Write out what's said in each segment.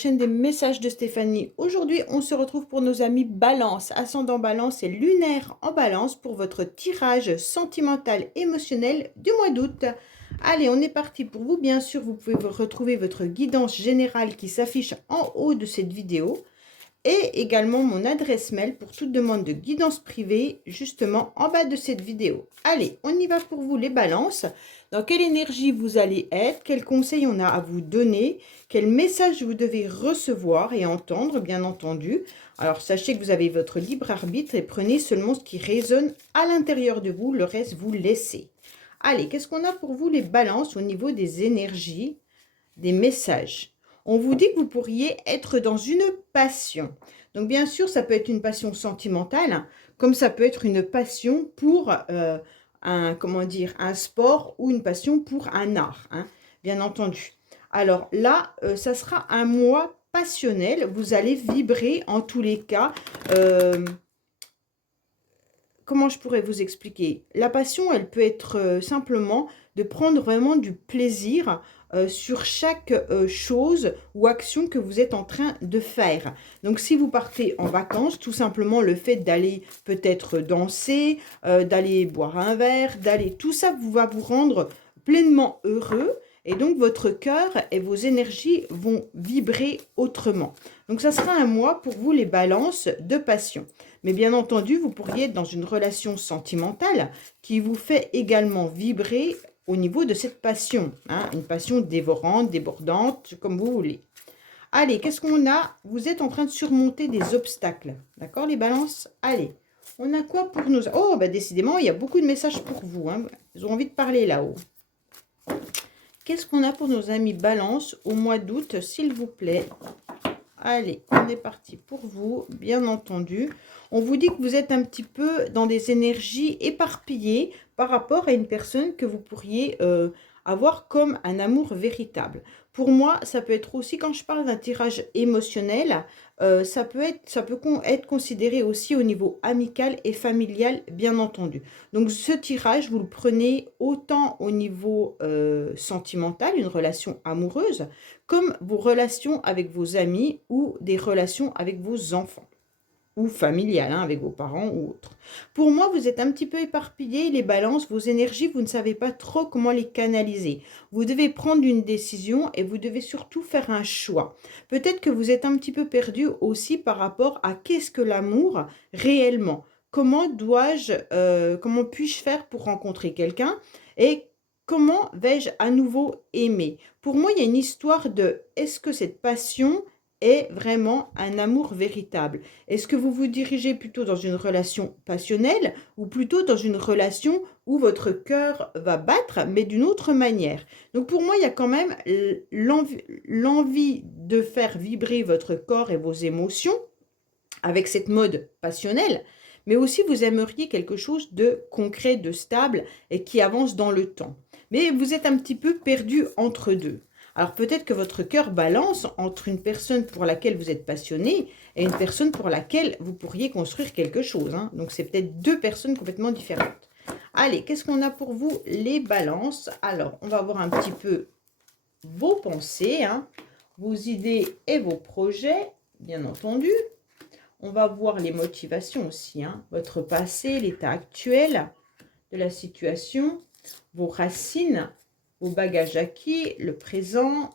chaîne des messages de Stéphanie. Aujourd'hui, on se retrouve pour nos amis Balance, ascendant Balance et lunaire en Balance pour votre tirage sentimental émotionnel du mois d'août. Allez, on est parti pour vous. Bien sûr, vous pouvez retrouver votre guidance générale qui s'affiche en haut de cette vidéo et également mon adresse mail pour toute demande de guidance privée justement en bas de cette vidéo. Allez, on y va pour vous les balances. Dans quelle énergie vous allez être, quels conseils on a à vous donner, quel message vous devez recevoir et entendre bien entendu. Alors sachez que vous avez votre libre arbitre et prenez seulement ce qui résonne à l'intérieur de vous, le reste vous laissez. Allez, qu'est-ce qu'on a pour vous les balances au niveau des énergies, des messages? On vous dit que vous pourriez être dans une passion. Donc, bien sûr, ça peut être une passion sentimentale, comme ça peut être une passion pour un sport ou une passion pour un art, hein, bien entendu. Alors là, ça sera un mois passionnel. Vous allez vibrer en tous les cas. Comment je pourrais vous expliquer? La passion, elle peut être simplement de prendre vraiment du plaisir sur chaque chose ou action que vous êtes en train de faire. Donc, si vous partez en vacances, tout simplement le fait d'aller peut-être danser, d'aller boire un verre, tout ça va vous rendre pleinement heureux. Et donc, votre cœur et vos énergies vont vibrer autrement. Donc, ça sera un mois pour vous, les balances de passion. Mais bien entendu, vous pourriez être dans une relation sentimentale qui vous fait également vibrer au niveau de cette passion. Hein, une passion dévorante, débordante, comme vous voulez. Allez, qu'est-ce qu'on a? Vous êtes en train de surmonter des obstacles. D'accord, les balances? Allez, on a quoi pour nous? Oh, bah décidément, il y a beaucoup de messages pour vous. Hein. Ils ont envie de parler là-haut. Qu'est-ce qu'on a pour nos amis balance au mois d'août, s'il vous plaît? Allez, on est parti pour vous, bien entendu. On vous dit que vous êtes un petit peu dans des énergies éparpillées par rapport à une personne que vous pourriez avoir comme un amour véritable. Pour moi, ça peut être aussi, quand je parle d'un tirage émotionnel, ça peut être considéré aussi au niveau amical et familial, bien entendu. Donc, ce tirage, vous le prenez autant au niveau sentimental, une relation amoureuse, comme vos relations avec vos amis ou des relations avec vos enfants ou familiales, hein, avec vos parents ou autres. Pour moi, vous êtes un petit peu éparpillés, les balances, vos énergies, vous ne savez pas trop comment les canaliser. Vous devez prendre une décision et vous devez surtout faire un choix. Peut-être que vous êtes un petit peu perdu aussi par rapport à qu'est-ce que l'amour réellement. Comment puis-je faire pour rencontrer quelqu'un et comment vais-je à nouveau aimer? Pour moi, il y a une histoire de est-ce que cette passion est vraiment un amour véritable? Est-ce que vous vous dirigez plutôt dans une relation passionnelle ou plutôt dans une relation où votre cœur va battre, mais d'une autre manière? Donc pour moi, il y a quand même l'envie de faire vibrer votre corps et vos émotions avec cette mode passionnelle, mais aussi vous aimeriez quelque chose de concret, de stable et qui avance dans le temps. Mais vous êtes un petit peu perdu entre deux. Alors peut-être que votre cœur balance entre une personne pour laquelle vous êtes passionné et une personne pour laquelle vous pourriez construire quelque chose. Hein. Donc c'est peut-être deux personnes complètement différentes. Allez, qu'est-ce qu'on a pour vous, les balances? Alors, on va voir un petit peu vos pensées, hein, vos idées et vos projets, bien entendu. On va voir les motivations aussi, hein, votre passé, l'état actuel de la situation, vos racines, vos bagages acquis, le présent,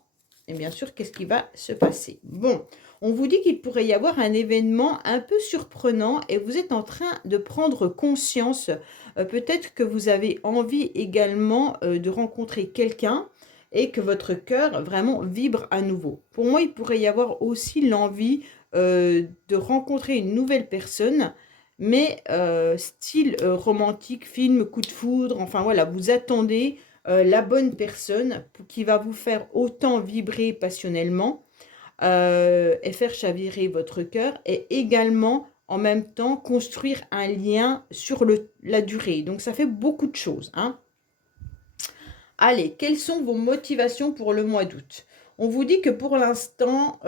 et bien sûr, qu'est-ce qui va se passer. Bon, on vous dit qu'il pourrait y avoir un événement un peu surprenant et vous êtes en train de prendre conscience. Peut-être que vous avez envie également de rencontrer quelqu'un et que votre cœur vraiment vibre à nouveau. Pour moi, il pourrait y avoir aussi l'envie de rencontrer une nouvelle personne, mais style romantique, film, coup de foudre, enfin voilà, vous attendez la bonne personne qui va vous faire autant vibrer passionnellement et faire chavirer votre cœur et également en même temps construire un lien sur la durée. Donc ça fait beaucoup de choses, hein. Allez, quelles sont vos motivations pour le mois d'août? On vous dit que pour l'instant,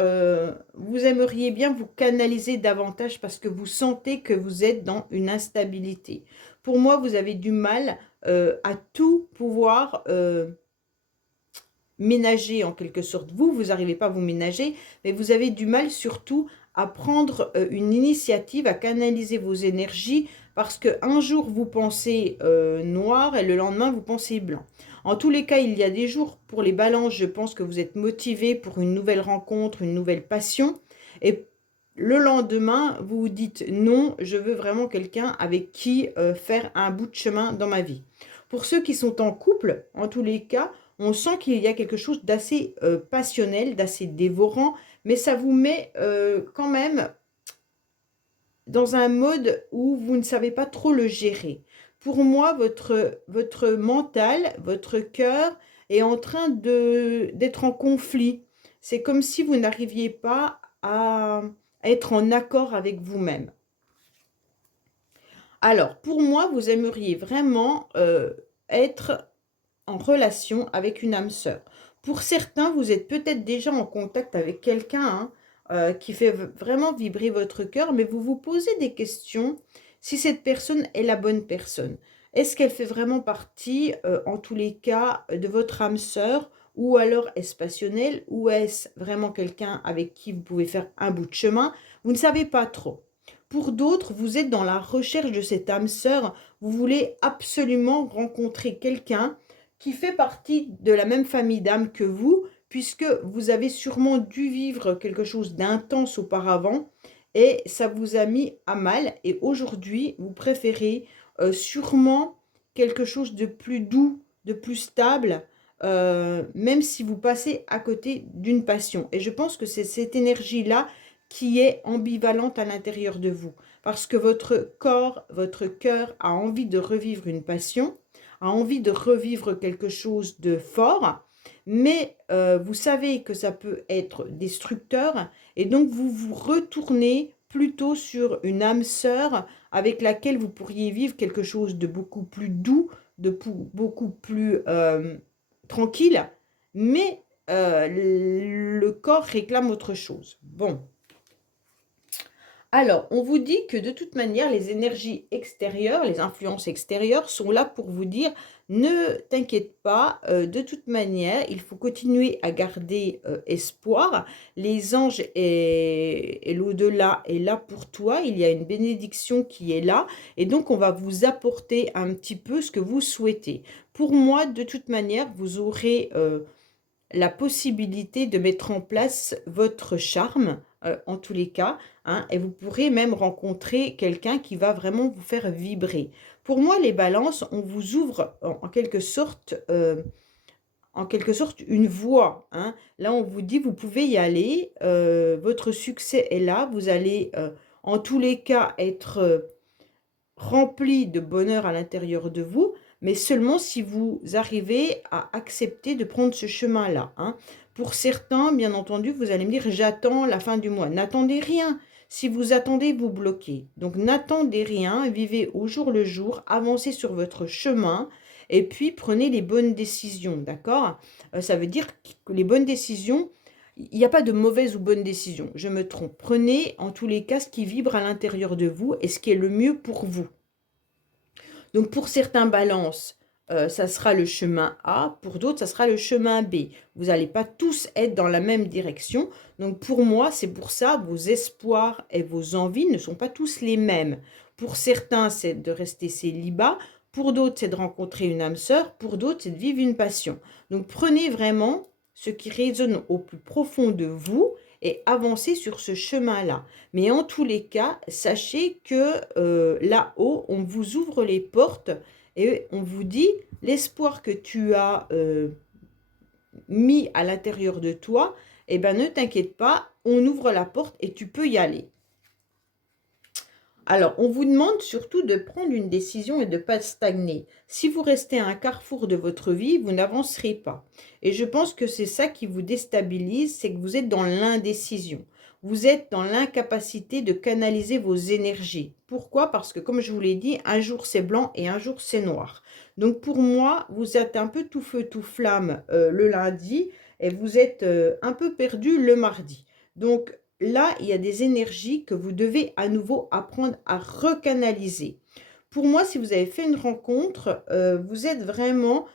vous aimeriez bien vous canaliser davantage parce que vous sentez que vous êtes dans une instabilité. Pour moi, vous avez du mal à tout pouvoir ménager en quelque sorte. Vous n'arrivez pas à vous ménager, mais vous avez du mal surtout à prendre une initiative, à canaliser vos énergies, parce qu'un jour vous pensez noir et le lendemain vous pensez blanc. En tous les cas, il y a des jours pour les balances, je pense que vous êtes motivé pour une nouvelle rencontre, une nouvelle passion, et le lendemain, vous vous dites non, je veux vraiment quelqu'un avec qui faire un bout de chemin dans ma vie. Pour ceux qui sont en couple, en tous les cas, on sent qu'il y a quelque chose d'assez passionnel, d'assez dévorant, mais ça vous met quand même dans un mode où vous ne savez pas trop le gérer. Pour moi, votre mental, votre cœur est en train d'être en conflit. C'est comme si vous n'arriviez pas à être en accord avec vous-même. Alors, pour moi, vous aimeriez vraiment être en relation avec une âme sœur. Pour certains, vous êtes peut-être déjà en contact avec quelqu'un qui fait vraiment vibrer votre cœur, mais vous vous posez des questions si cette personne est la bonne personne. Est-ce qu'elle fait vraiment partie, en tous les cas, de votre âme sœur, ou alors est-ce passionnel, ou est-ce vraiment quelqu'un avec qui vous pouvez faire un bout de chemin? Vous ne savez pas trop. Pour d'autres, vous êtes dans la recherche de cette âme sœur, vous voulez absolument rencontrer quelqu'un qui fait partie de la même famille d'âmes que vous, puisque vous avez sûrement dû vivre quelque chose d'intense auparavant et ça vous a mis à mal. Et aujourd'hui, vous préférez sûrement quelque chose de plus doux, de plus stable, même si vous passez à côté d'une passion. Et je pense que c'est cette énergie-là qui est ambivalente à l'intérieur de vous. Parce que votre corps, votre cœur a envie de revivre une passion, a envie de revivre quelque chose de fort, mais vous savez que ça peut être destructeur et donc vous vous retournez plutôt sur une âme sœur avec laquelle vous pourriez vivre quelque chose de beaucoup plus doux, beaucoup plus tranquille, mais le corps réclame autre chose. Bon. Alors, on vous dit que de toute manière, les énergies extérieures, les influences extérieures sont là pour vous dire, ne t'inquiète pas, de toute manière, il faut continuer à garder espoir. Les anges et l'au-delà est là pour toi, il y a une bénédiction qui est là, et donc on va vous apporter un petit peu ce que vous souhaitez. Pour moi, de toute manière, vous aurez la possibilité de mettre en place votre charme, en tous les cas, hein, et vous pourrez même rencontrer quelqu'un qui va vraiment vous faire vibrer. Pour moi, les balances, on vous ouvre en quelque sorte une voie, hein. Là, on vous dit, vous pouvez y aller, votre succès est là, vous allez en tous les cas être rempli de bonheur à l'intérieur de vous, mais seulement si vous arrivez à accepter de prendre ce chemin-là, hein. Pour certains, bien entendu, vous allez me dire, j'attends la fin du mois. N'attendez rien. Si vous attendez, vous bloquez. Donc, n'attendez rien, vivez au jour le jour, avancez sur votre chemin et puis prenez les bonnes décisions, d'accord? Ça veut dire que les bonnes décisions, il n'y a pas de mauvaise ou bonne décision. Je me trompe. Prenez en tous les cas ce qui vibre à l'intérieur de vous et ce qui est le mieux pour vous. Donc pour certains balances, ça sera le chemin A, pour d'autres, ça sera le chemin B. Vous n'allez pas tous être dans la même direction. Donc pour moi, c'est pour ça, vos espoirs et vos envies ne sont pas tous les mêmes. Pour certains, c'est de rester célibat. Pour d'autres, c'est de rencontrer une âme sœur. Pour d'autres, c'est de vivre une passion. Donc prenez vraiment ce qui résonne au plus profond de vous et avancez sur ce chemin-là. Mais en tous les cas, sachez que là-haut, on vous ouvre les portes et on vous dit, l'espoir que tu as mis à l'intérieur de toi, eh ben, ne t'inquiète pas, on ouvre la porte et tu peux y aller. Alors, on vous demande surtout de prendre une décision et de ne pas stagner. Si vous restez à un carrefour de votre vie, vous n'avancerez pas. Et je pense que c'est ça qui vous déstabilise, c'est que vous êtes dans l'indécision. Vous êtes dans l'incapacité de canaliser vos énergies. Pourquoi? Parce que, comme je vous l'ai dit, un jour c'est blanc et un jour c'est noir. Donc pour moi, vous êtes un peu tout feu, tout flamme le lundi et vous êtes un peu perdu le mardi. Donc, là, il y a des énergies que vous devez à nouveau apprendre à recanaliser. Pour moi, si vous avez fait une rencontre, vous êtes vraiment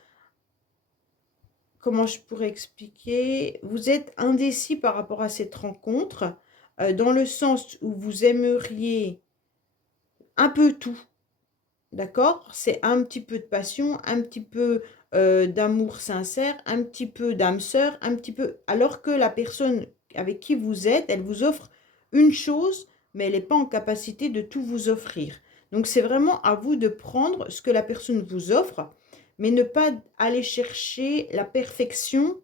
comment je pourrais expliquer? Vous êtes indécis par rapport à cette rencontre, dans le sens où vous aimeriez un peu tout, d'accord? C'est un petit peu de passion, un petit peu, d'amour sincère, un petit peu d'âme sœur, un petit peu alors que la personne avec qui vous êtes, elle vous offre une chose, mais elle n'est pas en capacité de tout vous offrir. Donc c'est vraiment à vous de prendre ce que la personne vous offre, mais ne pas aller chercher la perfection,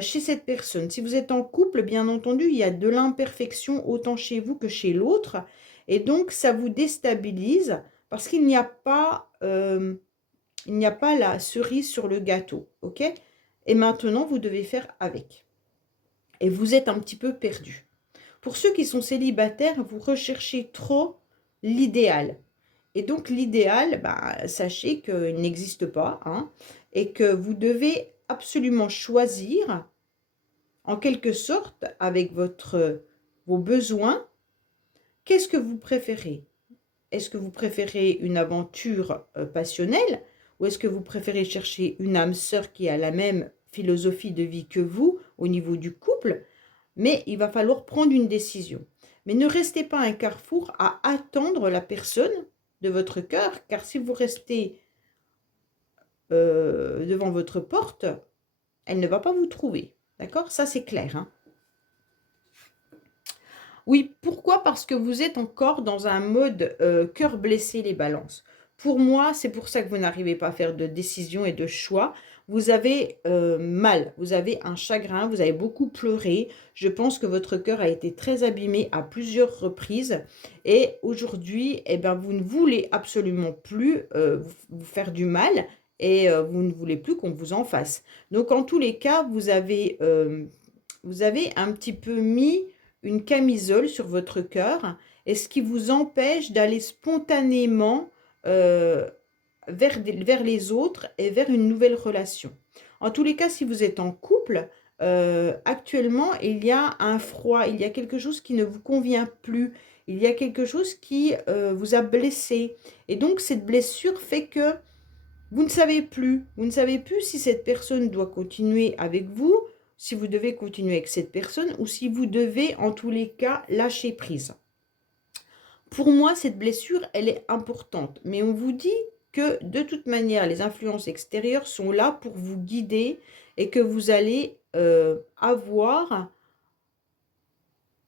chez cette personne. Si vous êtes en couple, bien entendu, il y a de l'imperfection autant chez vous que chez l'autre et donc ça vous déstabilise parce qu'il n'y a pas, il n'y a pas la cerise sur le gâteau, OK? Et maintenant, vous devez faire avec et vous êtes un petit peu perdu. Pour ceux qui sont célibataires, vous recherchez trop l'idéal et donc l'idéal, bah, sachez qu'il n'existe pas, hein, et que vous devez absolument choisir en quelque sorte, avec vos besoins, qu'est-ce que vous préférez? Est-ce que vous préférez une aventure passionnelle ou est-ce que vous préférez chercher une âme sœur qui a la même philosophie de vie que vous au niveau du couple? Mais il va falloir prendre une décision. Mais ne restez pas à un carrefour à attendre la personne de votre cœur, car si vous restez devant votre porte, elle ne va pas vous trouver. D'accord? Ça, c'est clair, hein? Oui, pourquoi? Parce que vous êtes encore dans un mode cœur blessé, les balances. Pour moi, c'est pour ça que vous n'arrivez pas à faire de décision et de choix. Vous avez mal, vous avez un chagrin, vous avez beaucoup pleuré. Je pense que votre cœur a été très abîmé à plusieurs reprises. Et aujourd'hui, eh ben, vous ne voulez absolument plus vous faire du mal et vous ne voulez plus qu'on vous en fasse. Donc, en tous les cas, vous avez un petit peu mis une camisole sur votre cœur et ce qui vous empêche d'aller spontanément euh, vers les autres et vers une nouvelle relation. En tous les cas, si vous êtes en couple, actuellement, il y a un froid, il y a quelque chose qui ne vous convient plus, il y a quelque chose qui vous a blessé. Et donc, cette blessure fait que vous ne savez plus si cette personne doit continuer avec vous, si vous devez continuer avec cette personne ou si vous devez en tous les cas lâcher prise. Pour moi, cette blessure, elle est importante, mais on vous dit que de toute manière, les influences extérieures sont là pour vous guider et que vous allez avoir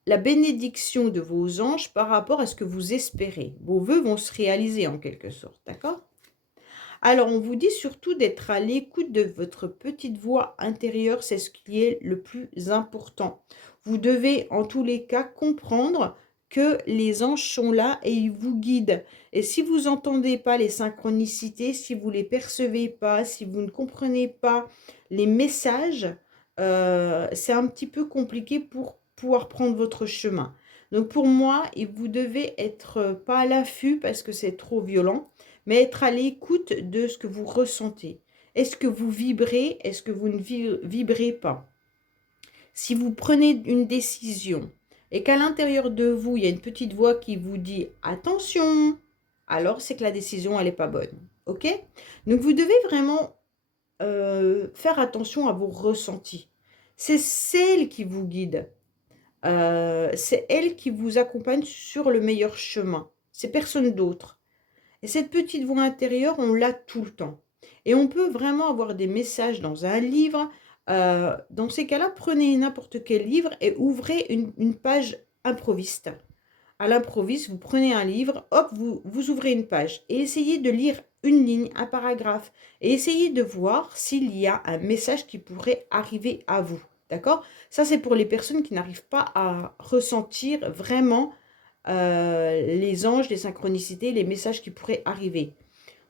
la bénédiction de vos anges par rapport à ce que vous espérez. Vos vœux vont se réaliser en quelque sorte, d'accord? Alors, on vous dit surtout d'être à l'écoute de votre petite voix intérieure, c'est ce qui est le plus important. Vous devez en tous les cas comprendre que les anges sont là et ils vous guident. Et si vous n'entendez pas les synchronicités, si vous ne les percevez pas, si vous ne comprenez pas les messages, c'est un petit peu compliqué pour pouvoir prendre votre chemin. Donc pour moi, vous devez être pas à l'affût parce que c'est trop violent mais être à l'écoute de ce que vous ressentez. Est-ce que vous vibrez? Est-ce que vous ne vibrez pas? Si vous prenez une décision et qu'à l'intérieur de vous, il y a une petite voix qui vous dit attention, alors c'est que la décision, elle n'est pas bonne. OK? Donc vous devez vraiment faire attention à vos ressentis. C'est celle qui vous guide. C'est elle qui vous accompagne sur le meilleur chemin. C'est personne d'autre. Et cette petite voix intérieure, on l'a tout le temps. Et on peut vraiment avoir des messages dans un livre. Dans ces cas-là, prenez n'importe quel livre et ouvrez une page improviste. À l'improviste, vous prenez un livre, hop, vous ouvrez une page et essayez de lire une ligne, un paragraphe et essayez de voir s'il y a un message qui pourrait arriver à vous. D'accord? Ça, c'est pour les personnes qui n'arrivent pas à ressentir vraiment les anges, les synchronicités, les messages qui pourraient arriver.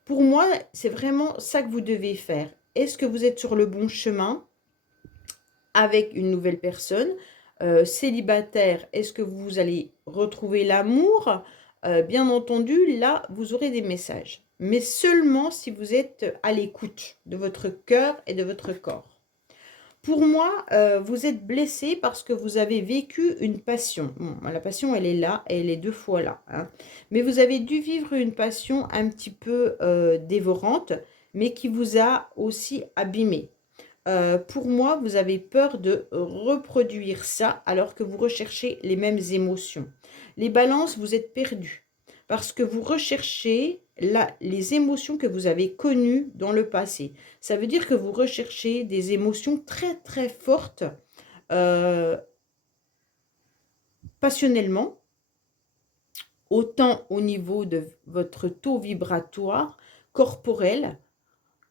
Pour moi, c'est vraiment ça que vous devez faire. Est-ce que vous êtes sur le bon chemin avec une nouvelle personne? Célibataire, est-ce que vous allez retrouver l'amour? Bien entendu, là, vous aurez des messages. Mais seulement si vous êtes à l'écoute de votre cœur et de votre corps. Pour moi, vous êtes blessé parce que vous avez vécu une passion. Bon, la passion, elle est là, elle est deux fois là, hein. Mais vous avez dû vivre une passion un petit peu dévorante, mais qui vous a aussi abîmé. pour moi, vous avez peur de reproduire ça alors que vous recherchez les mêmes émotions. Les balances, vous êtes perdus parce que vous recherchez les émotions que vous avez connues dans le passé. Ça veut dire que vous recherchez des émotions très très fortes, euh, passionnellement, autant au niveau de votre taux vibratoire, corporel,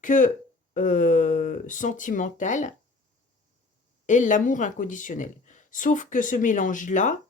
que sentimental, et l'amour inconditionnel. Sauf que ce mélange-là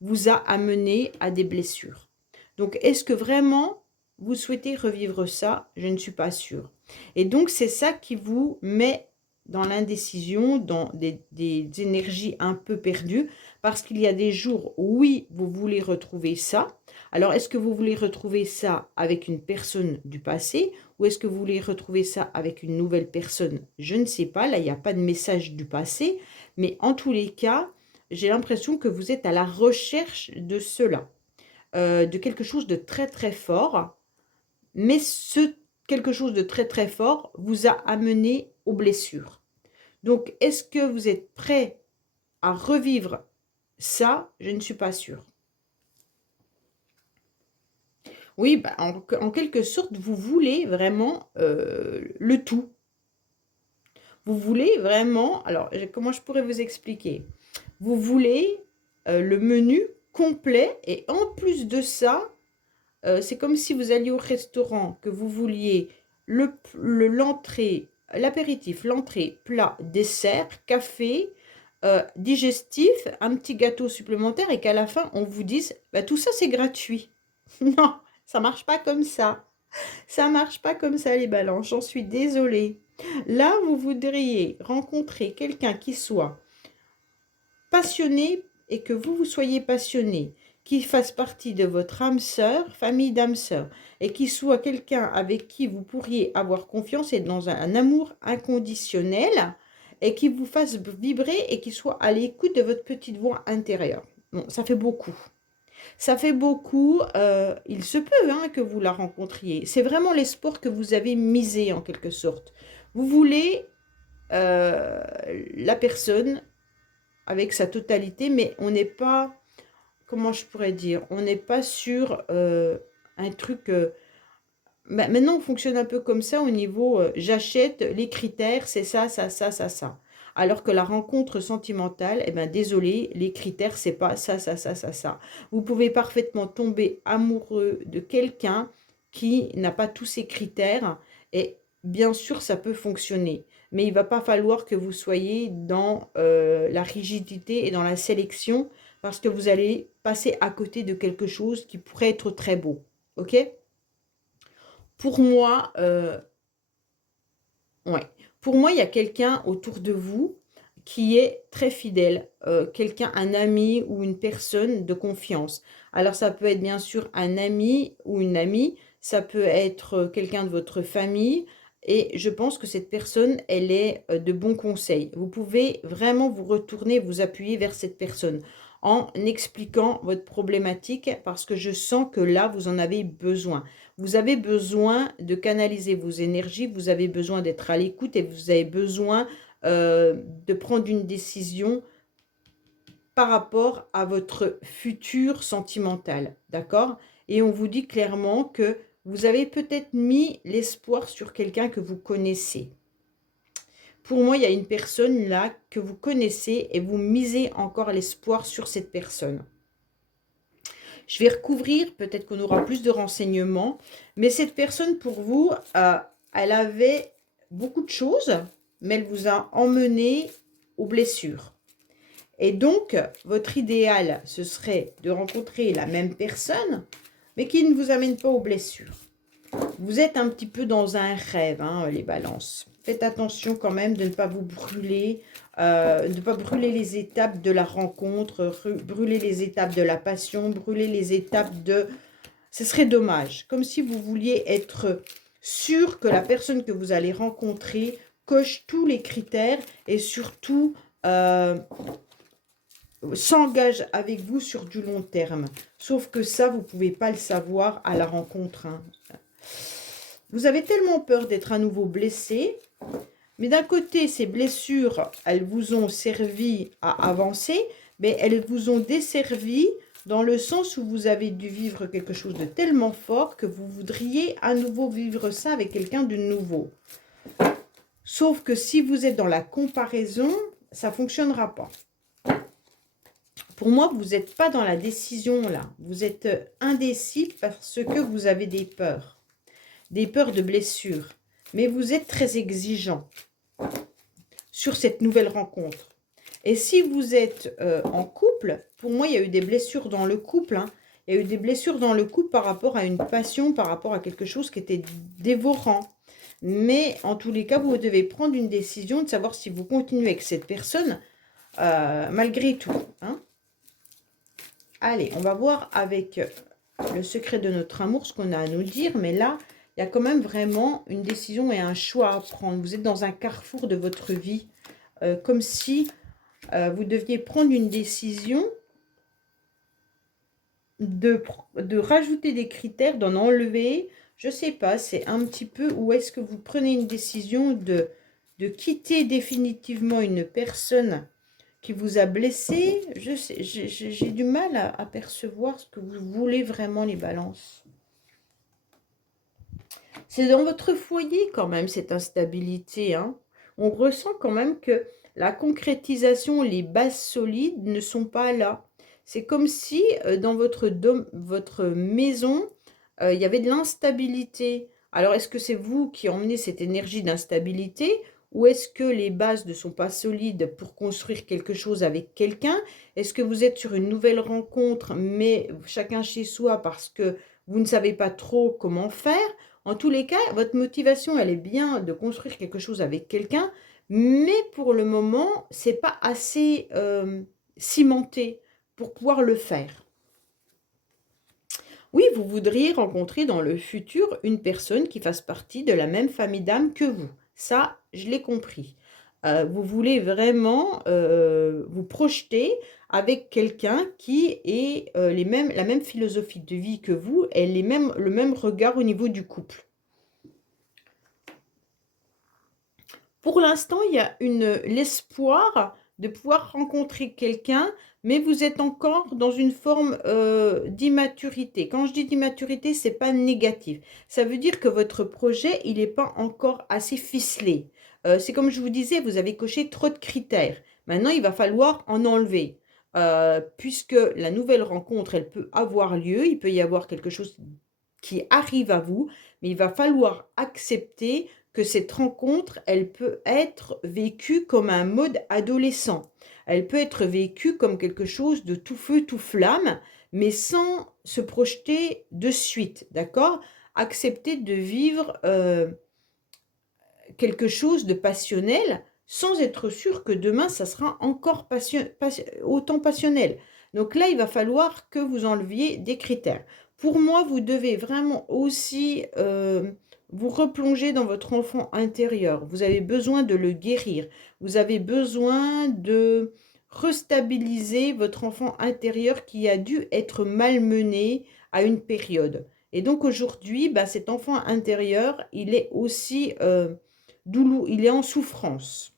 vous a amené à des blessures. Donc, est-ce que vraiment vous souhaitez revivre ça? Je ne suis pas sûre. Et donc, c'est ça qui vous met dans l'indécision, dans des énergies un peu perdues, parce qu'il y a des jours où, oui, vous voulez retrouver ça. Alors, est-ce que vous voulez retrouver ça avec une personne du passé ou est-ce que vous voulez retrouver ça avec une nouvelle personne? Je ne sais pas, là, il n'y a pas de message du passé, mais en tous les cas, j'ai l'impression que vous êtes à la recherche de cela, de quelque chose de très très fort, mais ce quelque chose de très très fort vous a amené aux blessures. Donc, est-ce que vous êtes prêt à revivre ça? Je ne suis pas sûre. Oui, bah, en quelque sorte, vous voulez vraiment le tout. Vous voulez vraiment, alors comment je pourrais vous expliquer? Vous voulez le menu complet et en plus de ça, c'est comme si vous alliez au restaurant, que vous vouliez l'entrée, l'apéritif, l'entrée, plat, dessert, café, digestif, un petit gâteau supplémentaire et qu'à la fin, on vous dise, bah, tout ça c'est gratuit. Non, ça marche pas comme ça. Ça marche pas comme ça les balances, j'en suis désolée. Là, vous voudriez rencontrer quelqu'un qui soit passionné et que vous soyez passionné, qui fasse partie de votre âme sœur, famille d'âme sœur, et qui soit quelqu'un avec qui vous pourriez avoir confiance et dans un amour inconditionnel, et qui vous fasse vibrer et qui soit à l'écoute de votre petite voix intérieure. Bon, ça fait beaucoup. Ça fait beaucoup, il se peut hein, que vous la rencontriez. C'est vraiment l'espoir que vous avez misé en quelque sorte. Vous voulez euh, la personne avec sa totalité, mais on n'est pas, comment je pourrais dire, on n'est pas sur un truc. Maintenant, on fonctionne un peu comme ça au niveau, j'achète les critères, c'est ça, ça, ça, ça, ça. Alors que la rencontre sentimentale, eh ben, désolé, les critères, c'est pas ça, ça, ça, ça, ça. Vous pouvez parfaitement tomber amoureux de quelqu'un qui n'a pas tous ces critères et bien sûr, ça peut fonctionner. Mais il va pas falloir que vous soyez dans la rigidité et dans la sélection parce que vous allez passer à côté de quelque chose qui pourrait être très beau. OK? Pour moi, ouais. Pour moi, il y a quelqu'un autour de vous qui est très fidèle, quelqu'un, un ami ou une personne de confiance. Alors, ça peut être bien sûr un ami ou une amie, ça peut être quelqu'un de votre famille, et je pense que cette personne, elle est de bons conseils. Vous pouvez vraiment vous retourner, vous appuyer vers cette personne en expliquant votre problématique parce que je sens que là, vous en avez besoin. Vous avez besoin de canaliser vos énergies, vous avez besoin d'être à l'écoute et vous avez besoin de prendre une décision par rapport à votre futur sentimental, d'accord? Et on vous dit clairement que vous avez peut-être mis l'espoir sur quelqu'un que vous connaissez. Pour moi, il y a une personne là que vous connaissez et vous misez encore l'espoir sur cette personne. Je vais recouvrir, peut-être qu'on aura plus de renseignements, mais cette personne pour vous, elle avait beaucoup de choses, mais elle vous a emmené aux blessures. Et donc, votre idéal, ce serait de rencontrer la même personne, mais qui ne vous amène pas aux blessures. Vous êtes un petit peu dans un rêve, hein, les balances. Faites attention quand même de ne pas vous brûler, de ne pas brûler les étapes de la rencontre, brûler les étapes de la passion, brûler les étapes de... Ce serait dommage, comme si vous vouliez être sûr que la personne que vous allez rencontrer coche tous les critères et surtout s'engage avec vous sur du long terme. Sauf que ça, vous ne pouvez pas le savoir à la rencontre, hein. Vous avez tellement peur d'être à nouveau blessé, Mais d'un côté, ces blessures, elles vous ont servi à avancer, mais elles vous ont desservi dans le sens où vous avez dû vivre quelque chose de tellement fort que vous voudriez à nouveau vivre ça avec quelqu'un de nouveau. Sauf que si vous êtes dans la comparaison, ça ne fonctionnera pas. Pour moi, vous n'êtes pas dans la décision là. Vous êtes indécis parce que vous avez des peurs de blessures. Mais vous êtes très exigeant sur cette nouvelle rencontre. Et si vous êtes en couple, pour moi, il y a eu des blessures dans le couple. Hein. Il y a eu des blessures dans le couple par rapport à une passion, par rapport à quelque chose qui était dévorant. Mais en tous les cas, vous devez prendre une décision de savoir si vous continuez avec cette personne malgré tout. Hein. Allez, on va voir avec le secret de notre amour ce qu'on a à nous dire. Mais là, il y a quand même vraiment une décision et un choix à prendre. Vous êtes dans un carrefour de votre vie. Comme si vous deviez prendre une décision de rajouter des critères, d'en enlever. Je ne sais pas, c'est un petit peu où est-ce que vous prenez une décision de quitter définitivement une personne qui vous a blessé. J'ai du mal à percevoir ce que vous voulez vraiment, les balances. C'est dans votre foyer quand même, cette instabilité. Hein. On ressent quand même que la concrétisation, les bases solides ne sont pas là. C'est comme si dans votre maison, il y avait de l'instabilité. Alors, est-ce que c'est vous qui emmenez cette énergie d'instabilité ou est-ce que les bases ne sont pas solides pour construire quelque chose avec quelqu'un? Est-ce que vous êtes sur une nouvelle rencontre, mais chacun chez soi parce que vous ne savez pas trop comment faire? En tous les cas, votre motivation, elle est bien de construire quelque chose avec quelqu'un, mais pour le moment, c'est pas assez cimenté pour pouvoir le faire. Oui, vous voudriez rencontrer dans le futur une personne qui fasse partie de la même famille d'âme que vous. Ça, je l'ai compris. Vous voulez vraiment vous projeter avec quelqu'un qui est la même philosophie de vie que vous et le même regard au niveau du couple. Pour l'instant, il y a l'espoir de pouvoir rencontrer quelqu'un, mais vous êtes encore dans une forme d'immaturité. Quand je dis d'immaturité, ce n'est pas négatif. Ça veut dire que votre projet, il n'est pas encore assez ficelé. C'est comme je vous disais, vous avez coché trop de critères. Maintenant, il va falloir en enlever. Puisque la nouvelle rencontre, elle peut avoir lieu, il peut y avoir quelque chose qui arrive à vous, mais il va falloir accepter que cette rencontre, elle peut être vécue comme un mode adolescent. Elle peut être vécue comme quelque chose de tout feu, tout flamme, mais sans se projeter de suite, d'accord? Accepter de vivre quelque chose de passionnel sans être sûr que demain, ça sera encore autant passionnel. Donc là, il va falloir que vous enleviez des critères. Pour moi, vous devez vraiment aussi vous replonger dans votre enfant intérieur. Vous avez besoin de le guérir. Vous avez besoin de restabiliser votre enfant intérieur qui a dû être malmené à une période. Et donc aujourd'hui, bah, cet enfant intérieur, il est aussi douloureux, il est en souffrance.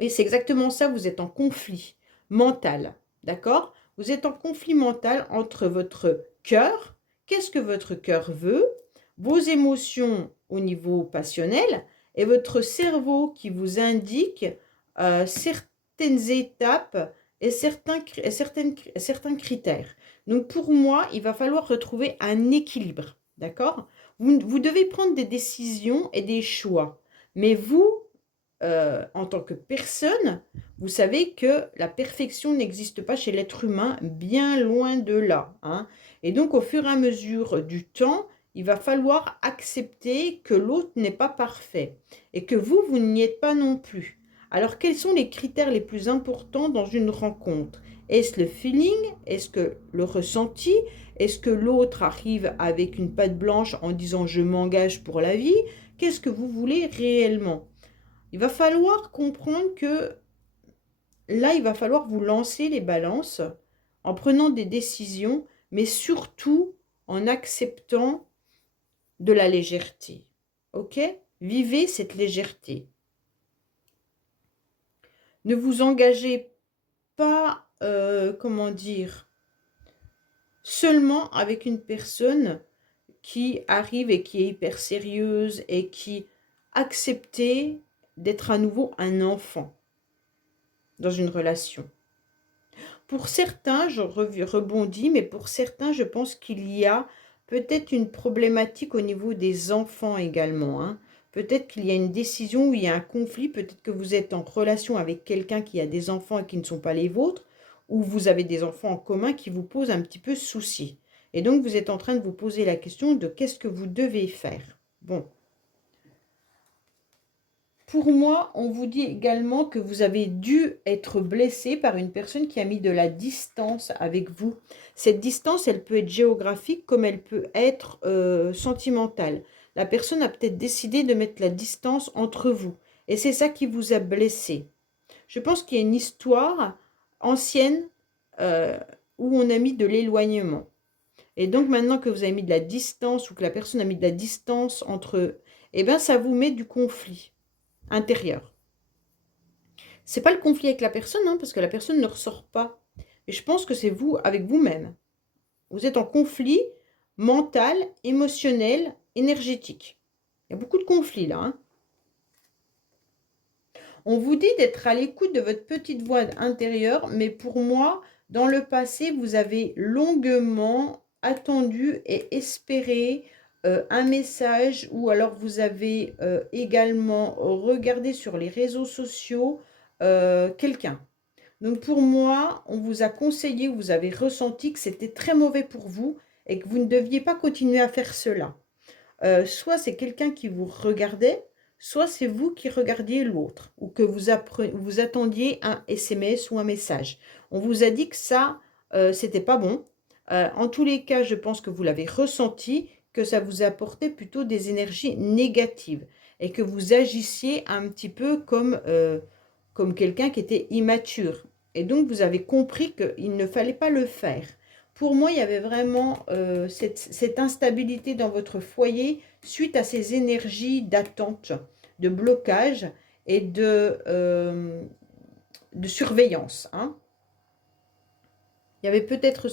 Et c'est exactement ça, vous êtes en conflit mental, d'accord? Vous êtes en conflit mental entre votre cœur, qu'est-ce que votre cœur veut, vos émotions au niveau passionnel et votre cerveau qui vous indique certaines étapes et certains critères. Donc pour moi, il va falloir retrouver un équilibre, d'accord? Vous devez prendre des décisions et des choix, mais vous, en tant que personne, vous savez que la perfection n'existe pas chez l'être humain, bien loin de là. Hein. Et donc, au fur et à mesure du temps, il va falloir accepter que l'autre n'est pas parfait et que vous n'y êtes pas non plus. Alors, quels sont les critères les plus importants dans une rencontre? Est-ce le feeling? Est-ce que le ressenti? Est-ce que l'autre arrive avec une patte blanche en disant « je m'engage pour la vie » Qu'est-ce que vous voulez réellement? Il va falloir comprendre que là, il va falloir vous lancer les balances en prenant des décisions, mais surtout en acceptant de la légèreté. OK? Vivez cette légèreté. Ne vous engagez pas, comment dire, seulement avec une personne qui arrive et qui est hyper sérieuse et qui accepte d'être à nouveau un enfant dans une relation. Pour certains, je rebondis, mais pour certains, je pense qu'il y a peut-être une problématique au niveau des enfants également, hein. Peut-être qu'il y a une décision où il y a un conflit, peut-être que vous êtes en relation avec quelqu'un qui a des enfants et qui ne sont pas les vôtres, ou vous avez des enfants en commun qui vous posent un petit peu souci. Et donc, vous êtes en train de vous poser la question de qu'est-ce que vous devez faire. Bon. Pour moi, on vous dit également que vous avez dû être blessé par une personne qui a mis de la distance avec vous. Cette distance, elle peut être géographique comme elle peut être sentimentale. La personne a peut-être décidé de mettre la distance entre vous. Et c'est ça qui vous a blessé. Je pense qu'il y a une histoire ancienne euh, où on a mis de l'éloignement. Et donc maintenant que vous avez mis de la distance ou que la personne a mis de la distance entre eux, eh bien ça vous met du conflit intérieur. C'est pas le conflit avec la personne, hein, parce que la personne ne ressort pas. Et je pense que c'est vous avec vous-même. Vous êtes en conflit mental, émotionnel, énergétique. Il y a beaucoup de conflits là, hein. On vous dit d'être à l'écoute de votre petite voix intérieure, mais pour moi, dans le passé, vous avez longuement attendu et espéré un message, ou alors vous avez également regardé sur les réseaux sociaux quelqu'un. Donc pour moi, on vous a conseillé, vous avez ressenti que c'était très mauvais pour vous et que vous ne deviez pas continuer à faire cela. Soit c'est quelqu'un qui vous regardait, soit c'est vous qui regardiez l'autre, ou que vous attendiez un SMS ou un message. On vous a dit que ça, c'était pas bon. En tous les cas, je pense que vous l'avez ressenti, que ça vous apportait plutôt des énergies négatives et que vous agissiez un petit peu comme quelqu'un qui était immature. Et donc, vous avez compris qu'il ne fallait pas le faire. Pour moi, il y avait vraiment cette instabilité dans votre foyer suite à ces énergies d'attente, de blocage et de surveillance, hein. Il y avait peut-être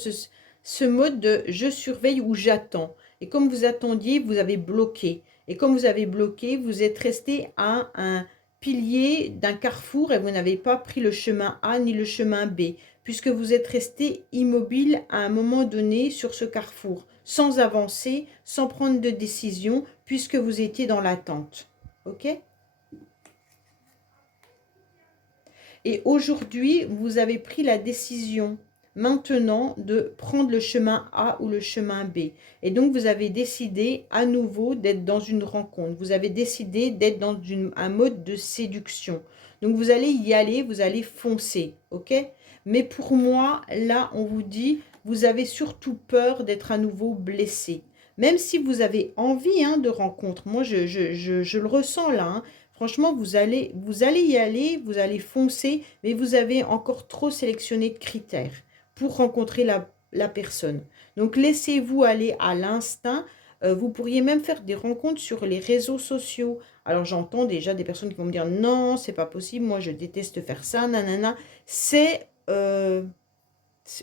ce mode de je surveille ou j'attends. Et comme vous attendiez, vous avez bloqué. Et comme vous avez bloqué, vous êtes resté à un pilier d'un carrefour et vous n'avez pas pris le chemin A ni le chemin B, puisque vous êtes resté immobile à un moment donné sur ce carrefour, sans avancer, sans prendre de décision, puisque vous étiez dans l'attente. OK ? Et aujourd'hui, vous avez pris la décision maintenant de prendre le chemin A ou le chemin B. Et donc, vous avez décidé à nouveau d'être dans une rencontre. Vous avez décidé d'être dans un mode de séduction. Donc, vous allez y aller, vous allez foncer, ok? Mais pour moi, là, on vous dit, vous avez surtout peur d'être à nouveau blessé. Même si vous avez envie hein, de rencontre. Moi, je le ressens là, hein. Franchement, vous allez y aller, vous allez foncer, mais vous avez encore trop sélectionné de critères pour rencontrer la personne. Donc, laissez-vous aller à l'instinct. Vous pourriez même faire des rencontres sur les réseaux sociaux. Alors, j'entends déjà des personnes qui vont me dire, non, c'est pas possible, moi, je déteste faire ça, nanana. C'est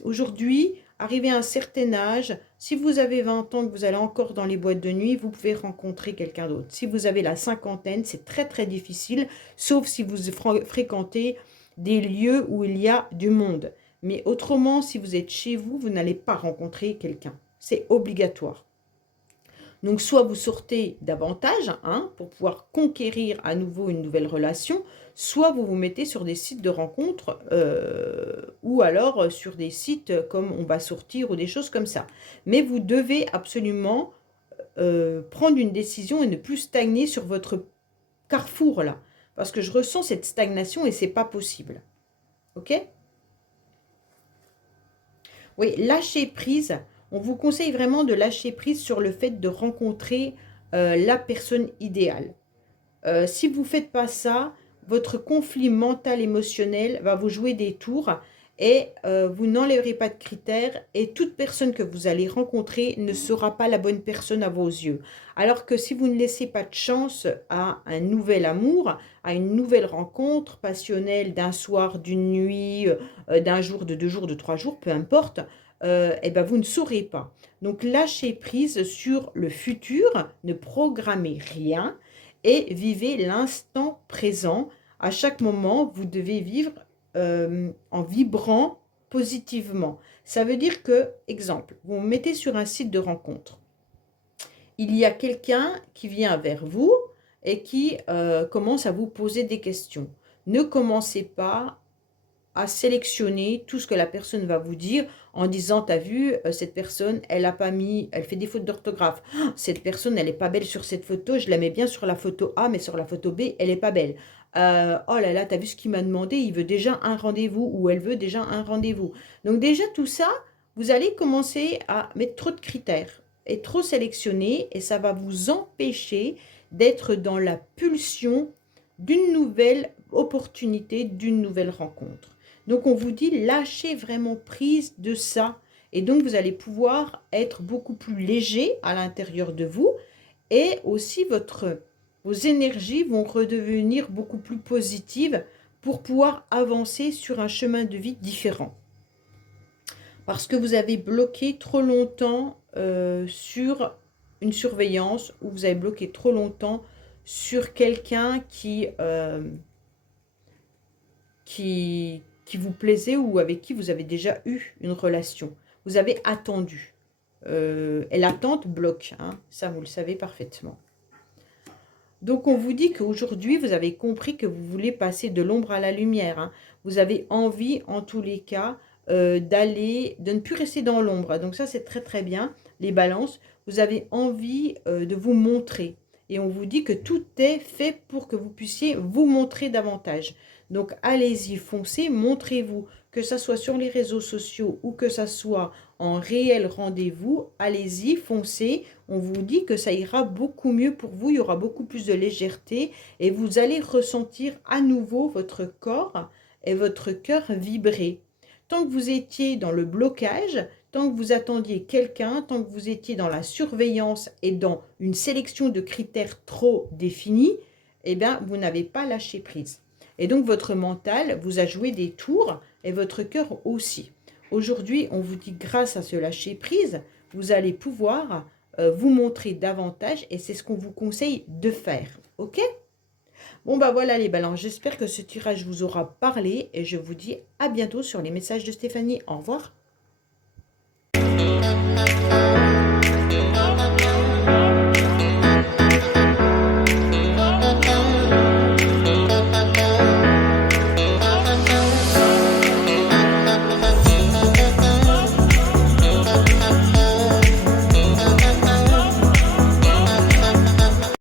aujourd'hui, arrivé à un certain âge, si vous avez 20 ans, que vous allez encore dans les boîtes de nuit, vous pouvez rencontrer quelqu'un d'autre. Si vous avez la cinquantaine, c'est très très difficile, sauf si vous fréquentez des lieux où il y a du monde. Mais autrement, si vous êtes chez vous, vous n'allez pas rencontrer quelqu'un. C'est obligatoire. Donc, soit vous sortez davantage hein, pour pouvoir conquérir à nouveau une nouvelle relation, soit vous vous mettez sur des sites de rencontres ou alors sur des sites comme On va sortir ou des choses comme ça. Mais vous devez absolument prendre une décision et ne plus stagner sur votre carrefour là. Parce que je ressens cette stagnation et c'est pas possible. Ok ? Oui, lâcher prise. On vous conseille vraiment de lâcher prise sur le fait de rencontrer la personne idéale. Si vous ne faites pas ça, votre conflit mental émotionnel va vous jouer des tours et vous n'enlèverez pas de critères et toute personne que vous allez rencontrer ne sera pas la bonne personne à vos yeux. Alors que si vous ne laissez pas de chance à un nouvel amour, à une nouvelle rencontre passionnelle d'un soir, d'une nuit, d'un jour, de 2 jours, de 3 jours, peu importe, eh ben vous ne saurez pas. Donc lâchez prise sur le futur, ne programmez rien et vivez l'instant présent. À chaque moment, vous devez vivre en vibrant positivement. Ça veut dire que, exemple, vous vous mettez sur un site de rencontre. Il y a quelqu'un qui vient vers vous et qui commence à vous poser des questions. Ne commencez pas à sélectionner tout ce que la personne va vous dire en disant, t'as vu, cette personne, elle a pas mis, elle fait des fautes d'orthographe. Ah, cette personne, elle est pas belle sur cette photo, je la mets bien sur la photo A, mais sur la photo B, elle est pas belle. Oh là là, t'as vu ce qu'il m'a demandé, il veut déjà un rendez-vous ou elle veut déjà un rendez-vous. Donc déjà tout ça, vous allez commencer à mettre trop de critères et trop sélectionner et ça va vous empêcher d'être dans la pulsion d'une nouvelle opportunité, d'une nouvelle rencontre. Donc on vous dit lâchez vraiment prise de ça. Et donc vous allez pouvoir être beaucoup plus léger à l'intérieur de vous et aussi vos énergies vont redevenir beaucoup plus positives pour pouvoir avancer sur un chemin de vie différent. Parce que vous avez bloqué trop longtemps sur une surveillance ou vous avez bloqué trop longtemps sur quelqu'un qui vous plaisait ou avec qui vous avez déjà eu une relation. Vous avez attendu. Et l'attente bloque, hein, ça vous le savez parfaitement. Donc on vous dit qu'aujourd'hui, vous avez compris que vous voulez passer de l'ombre à la lumière. Hein. Vous avez envie, en tous les cas, de ne plus rester dans l'ombre. Donc ça, c'est très très bien. Les balances, vous avez envie de vous montrer. Et on vous dit que tout est fait pour que vous puissiez vous montrer davantage. Donc allez-y, foncez, montrez-vous. Que ça soit sur les réseaux sociaux ou que ça soit en réel rendez-vous, allez-y, foncez. On vous dit que ça ira beaucoup mieux pour vous, il y aura beaucoup plus de légèreté et vous allez ressentir à nouveau votre corps et votre cœur vibrer. Tant que vous étiez dans le blocage, tant que vous attendiez quelqu'un, tant que vous étiez dans la surveillance et dans une sélection de critères trop définis, eh bien, vous n'avez pas lâché prise. Et donc, votre mental vous a joué des tours et votre cœur aussi. Aujourd'hui, on vous dit grâce à ce lâcher prise, vous allez pouvoir vous montrer davantage et c'est ce qu'on vous conseille de faire. Ok? Bon bah voilà les balances, j'espère que ce tirage vous aura parlé et je vous dis à bientôt sur les messages de Stéphanie. Au revoir.